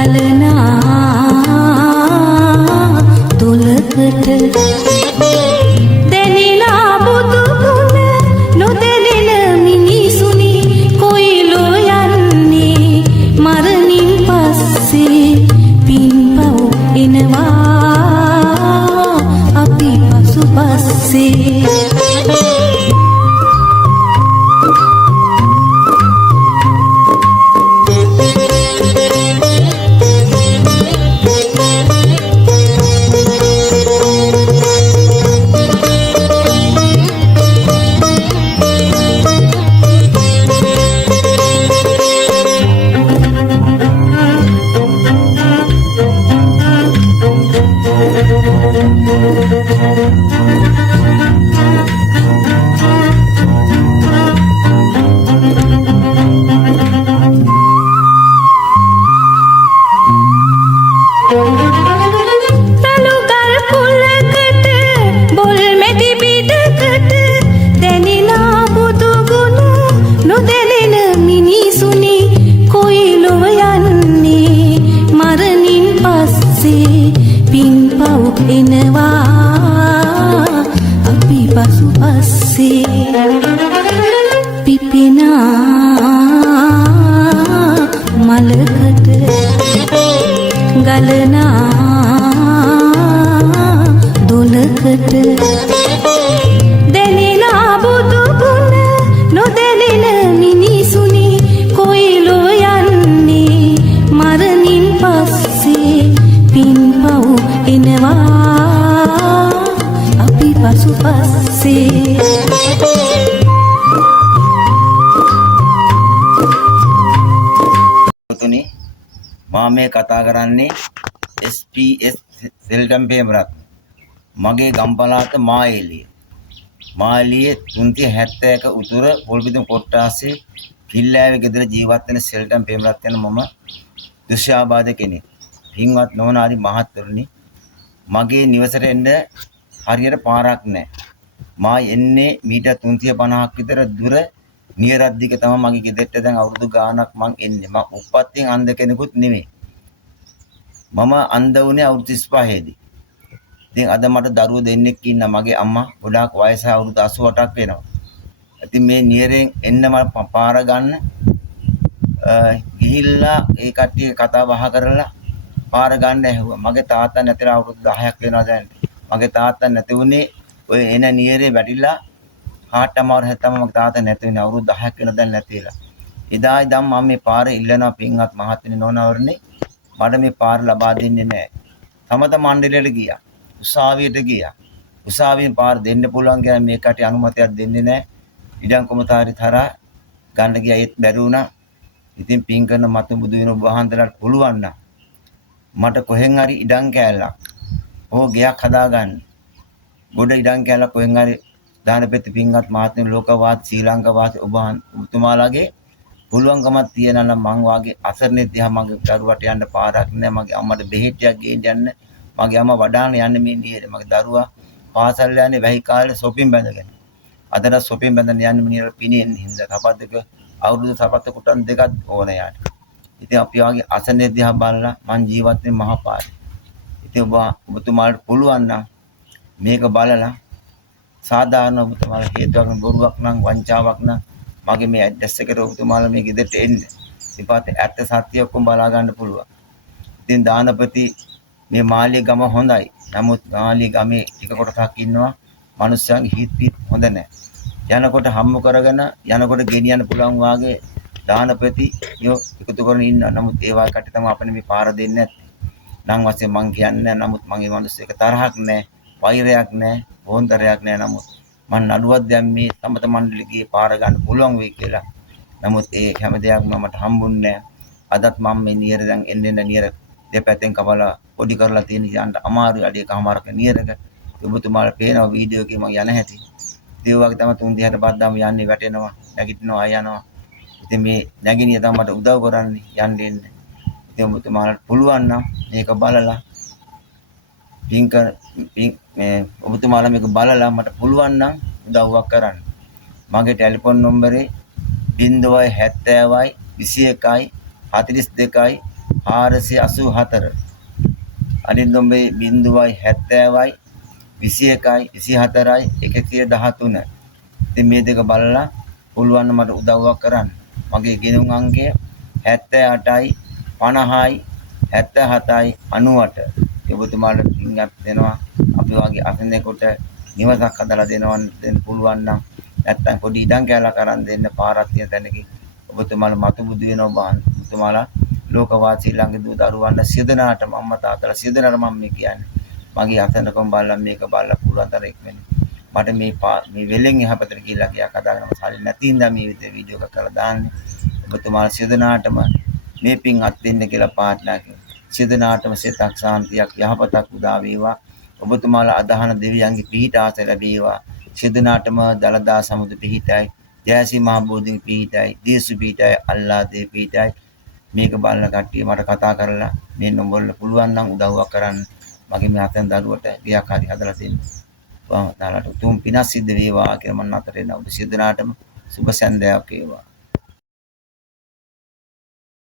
ගලනා තුලකට දැනිලා බුදු ගුණ නොදැනෙන මිනිසුනි කොයිලෝ යන්නේ මරණින් පස්සේ පින්පව් එනවා අපි පසුපස්සේ මේ කතා කරන්නේ SPS සෙල්ටම් පේමරත් මගේ ගම්පලාත මාඑලිය 371 උතුර පොල්බිදුම් කොට්ටාසේ කිල්ලෑවේ ගෙදර ජීවත් වෙන සෙල්ටම් පේමරත් යන මම දුෂ්‍යාබාධ කෙනෙක්. පින්වත් නෝනාරි මහත්තුරුනි මගේ නිවසට එන්න හරියට පාරක් නැහැ. මා එන්නේ මීටර් 350ක් විතර දුර නියරද්දික තමයි මගේ ගෙදරට දැන් අවුරුදු ගාණක් මං එන්නේ. මම උප්පත්තියෙන් අන්ධ කෙනෙකුත් නෙමෙයි. මම අන්ධ වුණේ අවුරුදු 35 දී. ඉතින් අද මට දරුවෝ දෙන්නෙක් ඉන්න මගේ අම්මා ගොඩාක් වයස අවුරුදු 88ක් වෙනවා. ඉතින් මේ නියරෙන් එන්න මම පාර ගන්න ගිහිල්ලා ඒ කට්ටිය කතා බහ කරලා පාර ගන්න ඇහුවා. මගේ තාත්තා නැතිලා අවුරුදු 10ක් වෙනවා දැන්. මගේ තාත්තා නැති වුණේ ඔය එන නියරේ වැටිලා හાર્ට් අමාරු හැත්තම මගේ තාත්තා නැති වෙන්නේ අවුරුදු 10ක් වෙන දැන් නැතිලා. එදා ඉඳන් මම මේ පාරේ ඉල්ලනවා පින්වත් මහත්මනි නෝනවරනේ මට මේ පාර ලබා දෙන්නේ නැහැ. සමත මණ්ඩලයට ගියා. උසාවියට ගියා. උසාවියෙන් පාර දෙන්න පුළුවන් කියලා මේ කටේ අනුමැතියක් දෙන්නේ නැහැ. ඉඩම් කොමතාරි තරා ගන්න ගියා ඒත් බැරි වුණා. ඉතින් පින් කරන මතු බුදු වෙන ඔබ වහන්සේලාට පුළුවන් නම් මට කොහෙන් හරි ඉඩම් කෑල්ලක් ඕ ගයක් හදාගන්න. ගොඩ ඉඩම් කෑල්ලක් කොහෙන් හරි දානපෙති පින්වත් මහත්මේ ලෝකවාද ශ්‍රී ලංකාවාසී ඔබ ඔබතුමාලාගේ පුළුවන්කමක් තියනවා නම් මං වාගේ අසරණෙක් දිහා මගේ දරුවට යන්න පාරක් නැහැ. මගේ අම්මට බෙහෙත්යක් ගේන්න යන්න. මගේ අම්මා වඩාන යන්නේ මේ නියරේ. මගේ දරුවා පාසල් යන්නේ වැහි කාලේ සොපින් බැඳගෙන. අදට සොපින් බැඳගෙන යන්නේ මිනිහට පිනෙන්නේ හින්දා. තපත් දෙක අවුරුදු තපත් කුටන් දෙකක් ඕන යාට. ඉතින් අපි වාගේ අසරණෙක් දිහා බලලා මං ජීවත් වෙන්නේ මහා පාරේ. ඉතින් ඔබතුමාලට පුළුවන් නම් මේක බලලා සාධාරණ ඔබතුමාලා හේතුවක් බොරුවක් නම් වංචාවක් නම් මගේ මේ ඇඩ්‍රස් එකට ඔබතුමාලා මේ ගෙදරට එන්න. ඉතින් ඇත්ත සත්‍ය ඔක්කොම බලා ගන්න පුළුවන්. ඉතින් දානපති මේ මාළිය ගම හොඳයි. නමුත් මාළිය ගමේ ටික කොටසක් ඉන්නවා මිනිස්සුන්ගේ හිත් පිට හොඳ නැහැ. යනකොට හම්බ කරගෙන යනකොට ගෙනියන්න පුළුවන් වාගේ දානපති යෝ එකතු කරගෙන ඉන්නවා. නමුත් ඒ වාගේ කට්ටිය තමයි අපිට මේ පාර දෙන්නේ නැත්තේ. නම් වශයෙන් මං කියන්නේ නමුත් මගේ මිනිස්සු එක තරහක් නැහැ. වෛරයක් නැහැ. බොන්දරයක් නැහැ. නමුත් මම නඩුවක් දැම්මේ සමත මණ්ඩලයේ පාර ගන්න පුළුවන් වෙයි කියලා. නමුත් ඒ හැම දෙයක්ම මට හම්බුන්නේ නැහැ. අදත් මම මේ නියර දැන් එන්න නියර දෙපැත්තෙන් කපලා පොඩි කරලා තියෙන යන්න අමාරුයි අඩියකමාරක නියරක. ඔබතුමාලා පේනවා වීඩියෝ එකේ මම යන හැටි. ඒ වගේ තමයි 3:30ට බද්දාම යන්නේ වැටෙනවා නැගිටිනවා යනවා. ඉතින් මේ නැගිනිය තමයි මට උදව් කරන්නේ යන්න එන්න. ඉතින් ඔබතුමාලාට පුළුවන් නම් මේක බලලා ඔබතුමාලා මේක බලලා මට පුළුවන් නම් උදව්වක් කරන්න. මගේ ටෙලිෆෝන් නම්බරේ 070 21 42 484 අනිත් නොම්බේ 0.70යි 21යි 24යි 113. ඉතින් මේ දෙක බලලා පුළුවන් නම් මට උදව්වක් කරන්න. මගේ ගෙනුම් අංකය 78යි 50යි 77යි 98. ඔබතුමාට පින්වත් දෙනවා. අපි වගේ අසන්නේකට නිවසක් හදලා දෙන්න පුළුවන් නම් නැත්තම් පොඩි ඉඩම් කැලක් අරන් දෙන්න පාරක් තියෙන තැනකින් ඔබතුමාලා මතු බුදු වෙනවා බාන. ඔබතුමාලා ලෝකවාසී ළඟ දූ දරුවන්ට සියදෙනාටම අම්මා තාත්තලා සියදෙනාට මම මේ කියන්නේ. මගේ අසන්නකම් බලලා මේක බලලා පුළුවන් තරම් ඉක්මනින්. මට මේ වෙලෙන් එහා පැත්තට ගිහිල්ලා ගියා කතා කරන සල්ලි නැති හින්දා මේ වීඩියෝ එක කරලා දාන්නේ. ඔබතුමාලා සියදෙනාටම මේ පින් අත් දෙන්න කියලා ප්‍රාර්ථනා කරනවා. සියදෙනාටම සිතක් ශාන්තියක් යහපතක් උදා වේවා. ඔබතුමාලා අදහන දෙවියන්ගේ පිහිට ආසය ලැබේවා. සියදෙනාටම දලදා සමුද පිහිටයි. ජයසී මහ බෝධිගේ පිහිටයි. දේසු පිහිටයි. අල්ලා දේ පිහිටයි. මේක බලන කට්ටිය මට කතා කරලා මේ නම්බරවල පුළුවන් නම් උදව්වක් කරන්න. මගේ මේ අතෙන් දරුවට ගියක් හරි හදලා දෙන්න. දාලාට තුම් පිනස් සිද්ධ වේවා කියලා මම අතරින් ඔබ සියදෙනාටම සුබ සන්ධ්‍යාවක් වේවා.